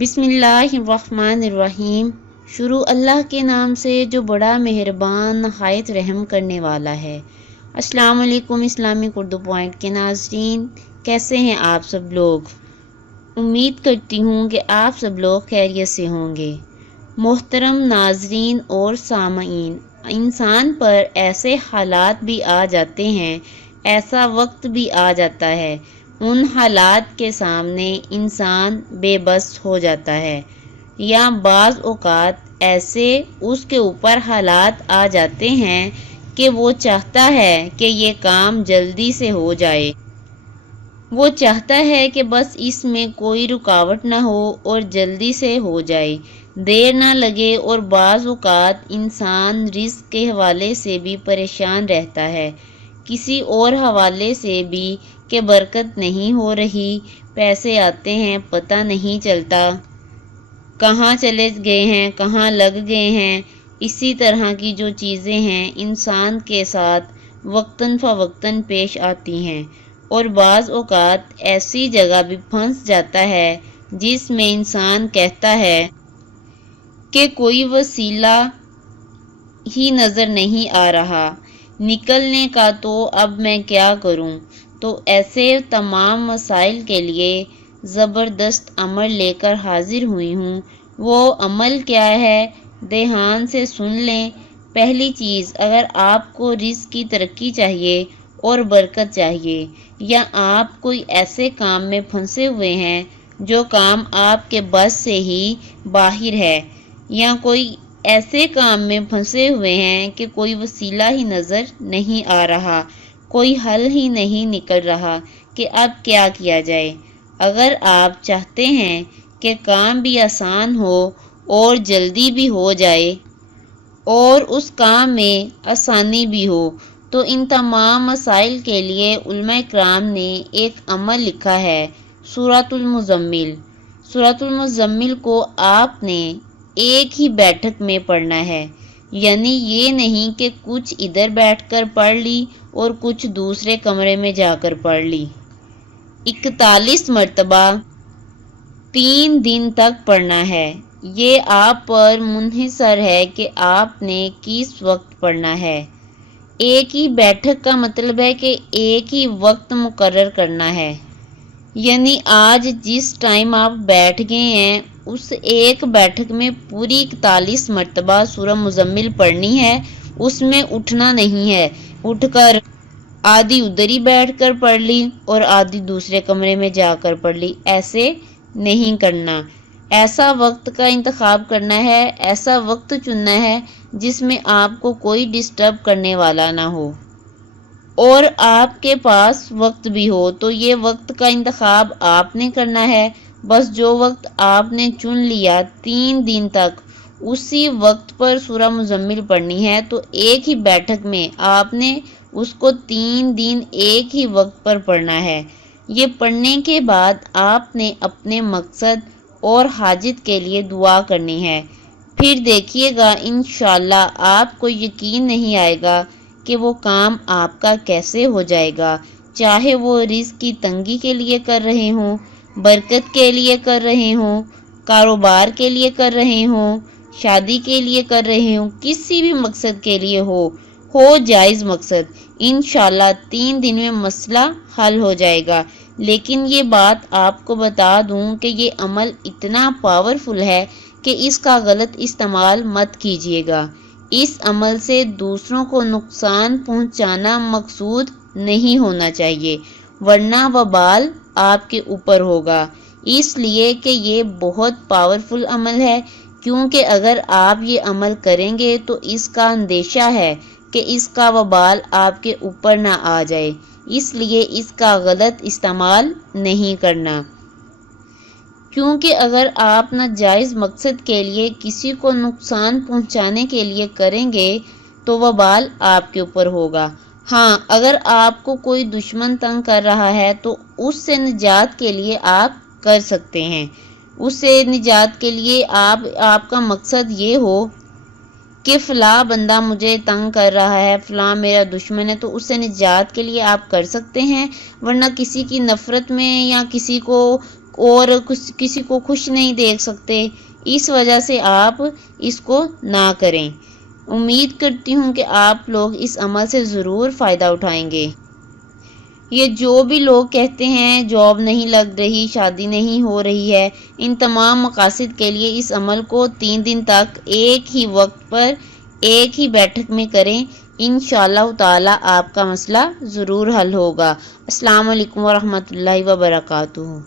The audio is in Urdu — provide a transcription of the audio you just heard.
بسم اللہ الرحمن الرحیم۔ شروع اللہ کے نام سے جو بڑا مہربان نہایت رحم کرنے والا ہے۔ السلام علیکم اسلامک اردو پوائنٹ کے ناظرین، کیسے ہیں آپ سب لوگ؟ امید کرتی ہوں کہ آپ سب لوگ خیریت سے ہوں گے۔ محترم ناظرین اور سامعین، انسان پر ایسے حالات بھی آ جاتے ہیں، ایسا وقت بھی آ جاتا ہے، ان حالات کے سامنے انسان بے بس ہو جاتا ہے، یا بعض اوقات ایسے اس کے اوپر حالات آ جاتے ہیں کہ وہ چاہتا ہے کہ یہ کام جلدی سے ہو جائے، وہ چاہتا ہے کہ بس اس میں کوئی رکاوٹ نہ ہو اور جلدی سے ہو جائے، دیر نہ لگے۔ اور بعض اوقات انسان رزق کے حوالے سے بھی پریشان رہتا ہے، کسی اور حوالے سے بھی کہ برکت نہیں ہو رہی، پیسے آتے ہیں پتہ نہیں چلتا، کہاں چلے گئے ہیں، کہاں لگ گئے ہیں۔ اسی طرح کی جو چیزیں ہیں انسان کے ساتھ وقتاً فوقتاً پیش آتی ہیں، اور بعض اوقات ایسی جگہ بھی پھنس جاتا ہے جس میں انسان کہتا ہے کہ کوئی وسیلہ ہی نظر نہیں آ رہا نکلنے کا، تو اب میں کیا کروں؟ تو ایسے تمام مسائل کے لیے زبردست عمل لے کر حاضر ہوئی ہوں۔ وہ عمل کیا ہے؟ دھیان سے سن لیں۔ پہلی چیز، اگر آپ کو رزق کی ترقی چاہیے اور برکت چاہیے، یا آپ کوئی ایسے کام میں پھنسے ہوئے ہیں جو کام آپ کے بس سے ہی باہر ہے، یا کوئی ایسے کام میں پھنسے ہوئے ہیں کہ کوئی وسیلہ ہی نظر نہیں آ رہا، کوئی حل ہی نہیں نکل رہا کہ اب کیا کیا جائے۔ اگر آپ چاہتے ہیں کہ کام بھی آسان ہو اور جلدی بھی ہو جائے اور اس کام میں آسانی بھی ہو، تو ان تمام مسائل کے لیے علماء کرام نے ایک عمل لکھا ہے، سورۃ المزمل۔ سورۃ المزمل کو آپ نے ایک ہی بیٹھک میں پڑھنا ہے، یعنی یہ نہیں کہ کچھ ادھر بیٹھ کر پڑھ لی اور کچھ دوسرے کمرے میں جا کر پڑھ لی۔ 41 مرتبہ 3 دن تک پڑھنا ہے۔ یہ آپ پر منحصر ہے کہ آپ نے کس وقت پڑھنا ہے۔ ایک ہی بیٹھک کا مطلب ہے کہ ایک ہی وقت مقرر کرنا ہے، یعنی آج جس ٹائم آپ بیٹھ گئے ہیں اس ایک بیٹھک میں پوری 41 مرتبہ سورہ مزمل پڑھنی ہے، اس میں اٹھنا نہیں ہے، اٹھ کر آدھی ادھر ہی بیٹھ کر پڑھ لی اور آدھی دوسرے کمرے میں جا کر پڑھ لی، ایسے نہیں کرنا۔ ایسا وقت کا انتخاب کرنا ہے، ایسا وقت چننا ہے جس میں آپ کو کوئی ڈسٹرب کرنے والا نہ ہو اور آپ کے پاس وقت بھی ہو، تو یہ وقت کا انتخاب آپ نے کرنا ہے۔ بس جو وقت آپ نے چن لیا 3 دن تک اسی وقت پر سورہ مزمل پڑھنی ہے، تو ایک ہی بیٹھک میں آپ نے اس کو 3 دن ایک ہی وقت پر پڑھنا ہے۔ یہ پڑھنے کے بعد آپ نے اپنے مقصد اور حاجت کے لیے دعا کرنی ہے۔ پھر دیکھیے گا انشاءاللہ آپ کو یقین نہیں آئے گا کہ وہ کام آپ کا کیسے ہو جائے گا، چاہے وہ رزق کی تنگی کے لیے کر رہے ہوں، برکت کے لیے کر رہے ہوں، کاروبار کے لیے کر رہے ہوں، شادی کے لیے کر رہے ہوں، کسی بھی مقصد کے لیے ہو جائز مقصد، انشاءاللہ 3 دن میں مسئلہ حل ہو جائے گا۔ لیکن یہ بات آپ کو بتا دوں کہ یہ عمل اتنا پاورفل ہے کہ اس کا غلط استعمال مت کیجیے گا۔ اس عمل سے دوسروں کو نقصان پہنچانا مقصود نہیں ہونا چاہیے، ورنہ وبال آپ کے اوپر ہوگا۔ اس لیے کہ یہ بہت پاورفل عمل ہے، کیونکہ اگر آپ یہ عمل کریں گے تو اس کا اندیشہ ہے کہ اس کا وبال آپ کے اوپر نہ آ جائے، اس لیے اس کا غلط استعمال نہیں کرنا۔ کیونکہ اگر آپ ناجائز مقصد کے لیے کسی کو نقصان پہنچانے کے لیے کریں گے تو وبال آپ کے اوپر ہوگا۔ ہاں، اگر آپ کو کوئی دشمن تنگ کر رہا ہے تو اس سے نجات کے لیے آپ کر سکتے ہیں۔ اس سے نجات کے لیے آپ کا مقصد یہ ہو کہ فلاں بندہ مجھے تنگ کر رہا ہے، فلاں میرا دشمن ہے، تو اس سے نجات کے لیے آپ کر سکتے ہیں، ورنہ کسی کی نفرت میں یا کسی کو اور کسی کو خوش نہیں دیکھ سکتے، اس وجہ سے آپ اس کو نہ کریں۔ امید کرتی ہوں کہ آپ لوگ اس عمل سے ضرور فائدہ اٹھائیں گے۔ یہ جو بھی لوگ کہتے ہیں جاب نہیں لگ رہی، شادی نہیں ہو رہی ہے، ان تمام مقاصد کے لیے اس عمل کو 3 دن تک ایک ہی وقت پر ایک ہی بیٹھک میں کریں، انشاءاللہ تعالی آپ کا مسئلہ ضرور حل ہوگا۔ السلام علیکم ورحمۃ اللہ وبرکاتہ۔